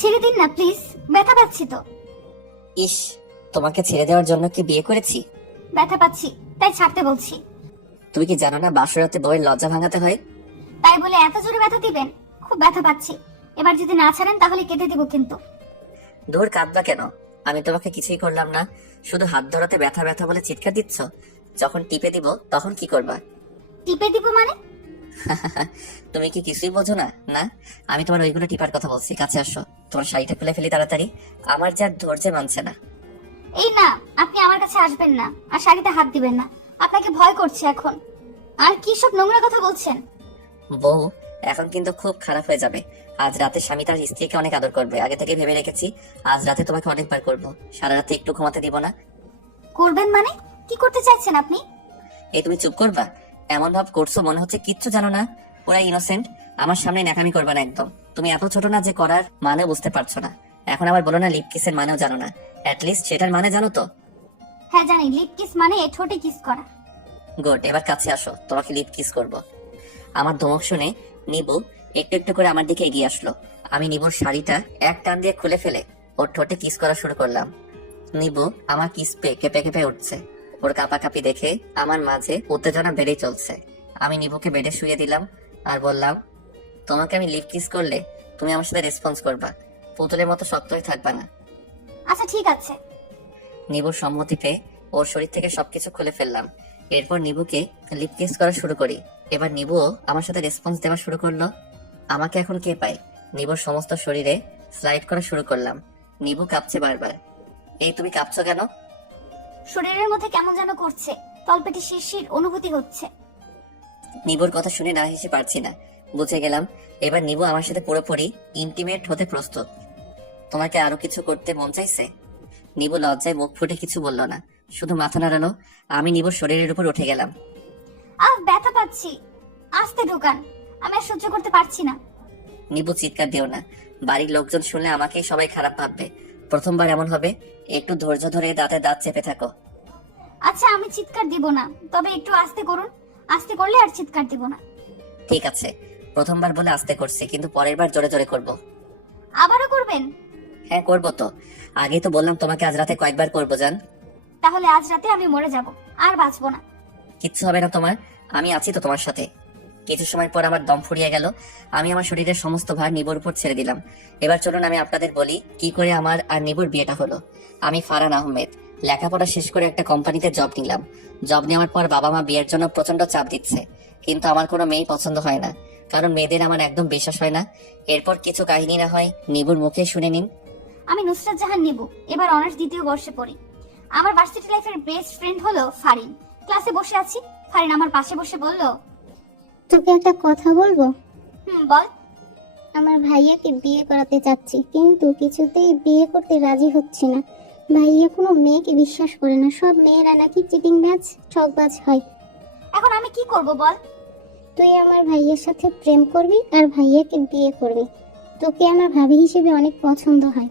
ছেড়ে দিন না প্লিজ, ব্যথা পাচ্ছি তো। ইস, তোমাকে ছেড়ে দেওয়ার জন্য কি বিয়ে করেছি? ব্যথা পাচ্ছি তাই ছাড়তে বলছি। তুমি কি জানো না বাসরাতে বউয়ের লজ্জা ভাঙাতে হয়? তাই বলে এত জোরে ব্যথা দিবেন? খুব ব্যথা পাচ্ছি, এবার যদি না ছাড়েন তাহলে কেটে দিব কিন্তু। দূর, কাঁদবা কেন? আমি তোমাকে কিছুই করলাম না, শুধু হাত ধরাতে ব্যথা ব্যথা বলে চিৎকার দিচ্ছ। যখন টিপে দিব তখন কি করবা? টিপে দিব মানে? তুমি কি কিছুই বোঝো না? না, আমি তোমার ওইগুলো টিপার কথা বলছি। কাছে আসো, তোমার শাড়িটা খুলে ফেলি তাড়াতাড়ি। আমার যা ধৈর্য মানছে না। এই না, আপনি আমার কাছে আসবেন না আর শাড়িতে হাত দিবেন না, আপনাকে ভয় করছে এখন। আর কি সব নোংরা কথা বলছেন? বউ, এখন কিন্তু খুব খারাপ হয়ে যাবে। আজ রাতে স্বামী তার স্ত্রীকে অনেক আদর করবে, আগে থেকে ভেবে রেখেছি। আজ রাতে তোমাকে অনেকবার করব, সারা রাতে একটু ঘুমাতে দিব না। করবেন মানে? কি করতে চাইছেন আপনি? এই তুমি চুপ করবা? এমন ভাব করছো মনে হচ্ছে কিচ্ছু জানো না, পুরা ইনোসেন্ট। আমার সামনে ন্যাকামি করবে না একদম। তুমি এত ছোট না যে করার মানে বুঝতে পারছো না। এখন আবার বলো না লিপ কিসের মানেও জানো না। লিস্ট সেটার মানে জানো তো? হ্যাঁ জানি, লিপ কিস মানে ঠোঁটে কিস করা। গুড, এবার কাছে আসো, তোমাকে লিপ কিস করব। আমার ধমক শুনে নিবু একটু একটু করে আমার দিকে এগিয়ে আসলো। আমি নিবুর শাড়িটা এক টান দিয়ে খুলে ফেলে ওর ঠোঁটে কিস করা শুরু করলাম। নিবু আমার কিস পেয়ে কেঁপে কেঁপে উঠছে। ওর কাঁপাকাঁপি দেখে আমার মাঝে উত্তেজনা বেড়েই চলছে। আমি নিবুকে বেডে শুয়ে দিলাম আর বললাম, তোমাকে আমি লিপ কিস করলে তুমি আমার সাথে রেসপন্স করবা, পুতুলের মতো শক্ত হয়ে থাকবা না। আচ্ছা ঠিক আছে। নিবুর সম্মতি পেয়ে ওর শরীর থেকে সবকিছু খুলে ফেললাম। এরপর নিবুকে লিপ কিস করা শুরু করি। এবার নিবুও আমার সাথে রেসপন্স দেওয়া শুরু করলো। আমাকে এখন কে পায়? নিবুর সমস্ত শরীরে স্লাইড করা শুরু করলাম। নিবু কাঁপছে বারবার। এই তুমি কাঁপছো কেন? শরীরের মধ্যে কেমন যেন করছে, তলপেটে শিরশির অনুভূতি হচ্ছে। নিবুর কথা শুনে না হেসে পারছি না। বুঝে গেলাম এবার নিবু আমার সাথে পুরোপুরি ইন্টিমেট হতে প্রস্তুত। তোমাকে আরো কিছু করতে মন চাইছে? নিবু লজ্জায় মুখ ফুটে কিছু বলল না, শুধু মাথা নাড়ালো। আমি নিবুর শরীরের উপর উঠে গেলাম। ব্যথা পাচ্ছি, আস্তে ঢোকান, আমি আর সহ্য করতে পারছি না। নিবু চিৎকার দিও না, বাড়ির লোকজন শুনলে আমাকেই সবাই খারাপ ভাববে। প্রথমবার এমন হবে, একটু ধৈর্য ধরে দাঁতে দাঁত চেপে থাকো। আচ্ছা আমি চিৎকার দিব না, তবে একটু আস্তে করুন, আস্তে করলে আর চিৎকার দিব না। ঠিক আছে, প্রথমবার বলে আস্তে করছি, কিন্তু পরের বার জোরে জোরে করব। আবারও করবেন? হ্যাঁ করবো তো, আগেই তো বললাম তোমাকে আজ রাতে কয়েকবার করবো জান। তাহলে আজ রাতে আমি মরে যাব, আর বাঁচবো না। কিচ্ছু হবে না তোমার, আমি আছি তো তোমার সাথে। কিছু সময় পর আমার দম ফুরিয়ে গেল। আমি আমার শরীরের সমস্ত ভার নিবুর উপর ছেড়ে দিলাম। এবার চলুন আমি আপনাদের বলি কি করে আমার আর নিবুর বিয়েটা হলো। আমি ফারহান আহমেদ, লেখাপড়া শেষ করে একটা কোম্পানিতে জব নিলাম। জব নেওয়ার পর বাবা মা বিয়ের জন্য প্রচন্ড চাপ দিচ্ছে, কিন্তু আমার কোনো মেয়ে পছন্দ হয় না, কারণ মেয়েদের আমার একদম বিশ্বাস হয় না। এরপর কিছু কাহিনী না হয় নিবুর মুখে শুনে নিন। আমি নুসরাত জাহান নিবু, এবার অনার্স দ্বিতীয় বর্ষে পড়ি। আমার ভার্সিটি লাইফের বেস্ট ফ্রেন্ড হলো ফারিন। ক্লাসে বসে আছি, ফারিন আমার পাশে বসে বলল, তোকে একটা কথা বলবো? বল। আমার ভাইয়াকে বিয়ে করাতে চাচ্ছি, কিন্তু কিছুতেই বিয়ে করতে রাজি হচ্ছে না। ভাইয়া কোনো মেয়েকে বিশ্বাস করে না, সব মেয়েরা নাকি চিটিং বাজ, ঠকবাজ হয়। এখন আমি কি করব বল? তুই আমার ভাইয়ের সাথে প্রেম করবি আর ভাইয়াকে বিয়ে করবি। তোকে আমার ভাবি হিসেবে অনেক পছন্দ হয়।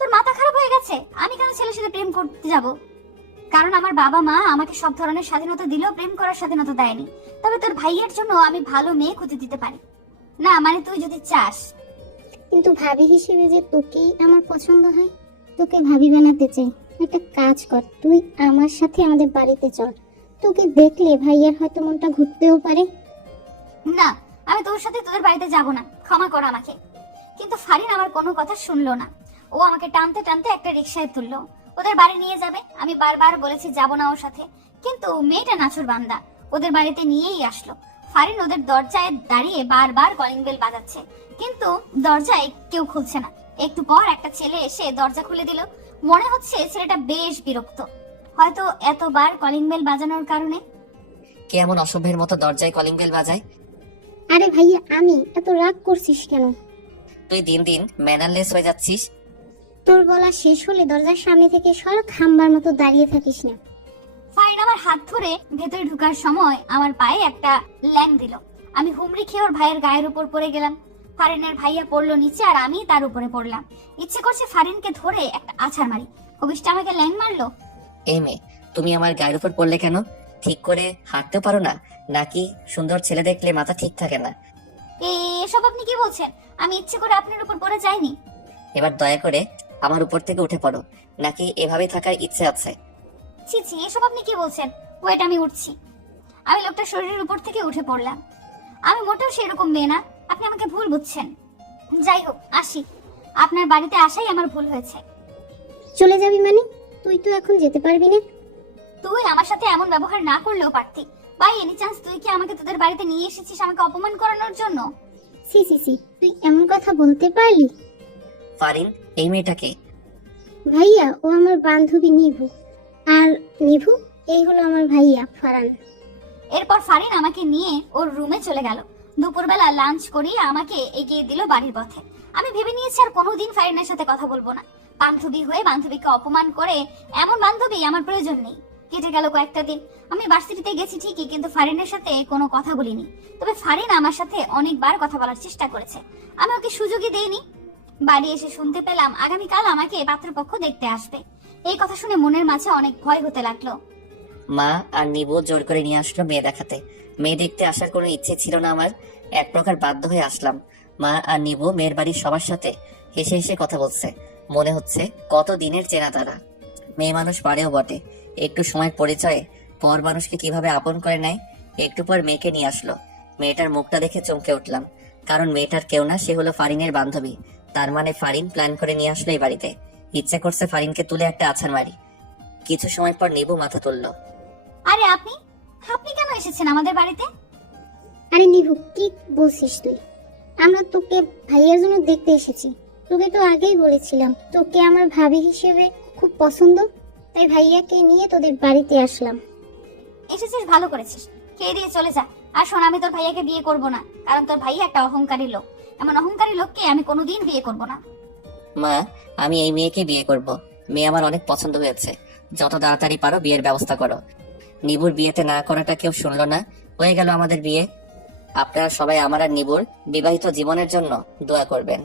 তোর মাথা খারাপ হয়ে গেছে? আমি কেন ছেলের সাথে প্রেম করতে যাব? কারণ আমার বাবা মা আমাকে সব ধরনের স্বাধীনতা দিলেও প্রেম করার স্বাধীনতা দেয়নি। তবে তোর ভাইয়ের জন্য আমি ভালো মেয়ে খুঁজে দিতে পারি। না মানে তুই যদি চাস। কিন্তু ভাবি হিসেবে যে তোকেই আমার পছন্দ হয়, তোকে ভাবি বানাতে চাই। একটা কাজ কর, তুই আমার সাথে আমাদের বাড়িতে চল। তোকে দেখলে ভাইয়ার হয়তো মনটা ঘুরতেও পারে। না, আমি তোর সাথে তোদের বাড়িতে যাব না, ক্ষমা কর আমাকে। কিন্তু ফারিন আমার কোনো কথা শুনলো না। ও আমাকে টানতে টানতে একটা রিকশায় তুললো, ওদের বাড়ি নিয়ে যাবে। আমি বারবার বলেছি যাব না ওর সাথে, কিন্তু মেয়েটা নাছুর বান্দা ওদের বাড়িতে নিয়েই আসলো। ফারিন ওদের দরজায় দাঁড়িয়ে বারবার কলিং বেল বাজাচ্ছে, কিন্তু দরজায় কেউ খুলছে না। একটু পর একটা ছেলে এসে দরজা খুলে দিল। মনে হচ্ছে ছেলেটা বেশ বিরক্ত, হয়তো এতবার কলিং বেল বাজানোর কারণে। কে এমন অসভ্যের মতো দরজায় কলিং বেল বাজায়? আরে ভাইয়া, আমি এত রাগ করছিস কেন? তুই দিন দিন ম্যানারলেস হয়ে যাচ্ছিস। তোর বলা শেষ হলে দরজার সামনে থেকে সর, খাম্বার মতো দাঁড়িয়ে থাকিস না। ফারিন আমার হাত ধরে ভেতরে ঢোকার সময় আমার পায়ে একটা ল্যাং দিল। আমি হুমড়ি খেয়ে ওর ভাইয়ের গায়ের উপর পড়ে গেলাম। ফারিনের ভাইয়া পড়লো নিচে আর আমি তার উপরে পড়লাম। ইচ্ছে করছে ফারিনকে ধরে একটা আছাড় মারি, কবিষ্টা আমাকে ল্যাং মারলো। এই মেয়ে, তুমি আমার গায়ের উপর পড়লে কেন? ঠিক করে হাঁটতেও পারো না নাকি? সুন্দর ছেলে দেখলে মাথা ঠিক থাকে না? এসব আপনি কি বলছেন? আমি ইচ্ছে করে আপনার উপর পড়ে যাইনি। এবার দয়া করে আমার উপর থেকে উঠে পড়ো, নাকি এভাবেই থাকার ইচ্ছে আছে? ছি ছি, এসব আপনি কি বলছেন? ওয়েট, আমি উঠছি। আমি লোকটার শরীরের উপর থেকে উঠে পড়লাম। আমি মোটেও সেরকম মেয়ে না, আপনি আমাকে ভুল বুঝছেন। যাই হোক, আসি। আপনার বাড়িতে আসাই আমার ভুল হয়েছে। চলে যাবি মানে? তুই তো এখন যেতে পারবি না। তুই আমার সাথে এমন ব্যবহার না করলেও পারতি। বাই এনি চান্স তুই কি আমাকে তোদের বাড়িতে নিয়ে এসেছিস আমাকে অপমান করানোর জন্য? সি সি সি, তুই এমন কথা বলতে পারলি? ফারিন, এই মেয়েটাকে? ভাইয়া, ও আমার বান্ধবী নিভু। আর নিভু, এই হলো আমার ভাইয়া ফারান। এরপর ফারিন আমাকে নিয়ে ওর রুমে চলে গেল। দুপুরবেলা লাঞ্চ করিয়ে আমাকে এগিয়ে দিল বাড়ির পথে। আমি ভেবে নিয়েছি আর কোনোদিন ফারিনের সাথে কথা বলবো না। বান্ধবী হয়ে বান্ধবীকে অপমান করে এমন বান্ধবী আমার প্রয়োজন নেই। কেটে গেল কয়েকটা দিন। আমি ভার্সিটিতে গেছি ঠিকই, কিন্তু ফারিনের সাথে কোনো কথা বলিনি। তবে ফারিন আমার সাথে অনেকবার কথা বলার চেষ্টা করেছে, আমি ওকে সুযোগই দেইনি। বাড়ি এসে শুনতে পেলাম আগামীকাল আমাকে পাত্রপক্ষ দেখতে আসবে। এই কথা শুনে মনের মাঝে অনেক ভয় হতে লাগলো। মা আর নিবু জোর করে নিয়ে আসলো মেয়ে দেখাতে। মেয়ে দেখতে আসার কোনো ইচ্ছে ছিল না আমার, এক প্রকার বাধ্য হয়ে আসলাম। মা আর নিবু মেয়ের বাড়ির সবার সাথে হেসে হেসে কথা বলছে, মনে হচ্ছে কত দিনের চেনা তারা। মেয়ে মানুষ পারেও বটে, একটু সময় পরিচয়ে পর মানুষকে কিভাবে আপন করে নেয়। একটু পর মেয়েকে নিয়ে আসলো। মেয়েটার মুখটা দেখে চমকে উঠলাম, কারণ মেয়েটার কেউ না, সে হলো ফারিনের বান্ধবী। তার মানে ফারিন প্ল্যান করে নিয়ে আসলো এই বাড়িতে। ইচ্ছে করছে ফারিনকে তুলে একটা আছাড় মারি। কিছু সময় পর নিবু মাথা তুললো। আরে আপনি আপনি কেন এসেছেন আমাদের বাড়িতে? আরে নিভু, কি বলছিস তুই? আমরা তোকে ভাইয়ার জন্য দেখতে এসেছি। তোকে তো আগেই বলেছিলাম তোকে আমার ভাবি হিসেবে খুব পছন্দ, তাই ভাইয়াকে নিয়ে তোদের বাড়িতে আসলাম। এসেছিস ভালো করেছিস, খেয়ে দিয়ে চলে যা। আর শোন, আমি তোর ভাইয়াকে বিয়ে করব না, কারণ তোর ভাইয়া একটা অহংকারী লোক। এমন অহংকারী লোককে আমি কোনোদিন বিয়ে করব না। মা, আমি এই মেয়েকে বিয়ে করব। মেয়ে আমার অনেক পছন্দ হয়েছে, যত তাড়াতাড়ি পারো বিয়ের ব্যবস্থা করো। নিবুর বিয়েতে না করাটা কেউ শুনলো না, হয়ে গেল আমাদের বিয়ে। আপনারা সবাই আমার আর নিবুর বিবাহিত জীবনের জন্য দোয়া করবেন।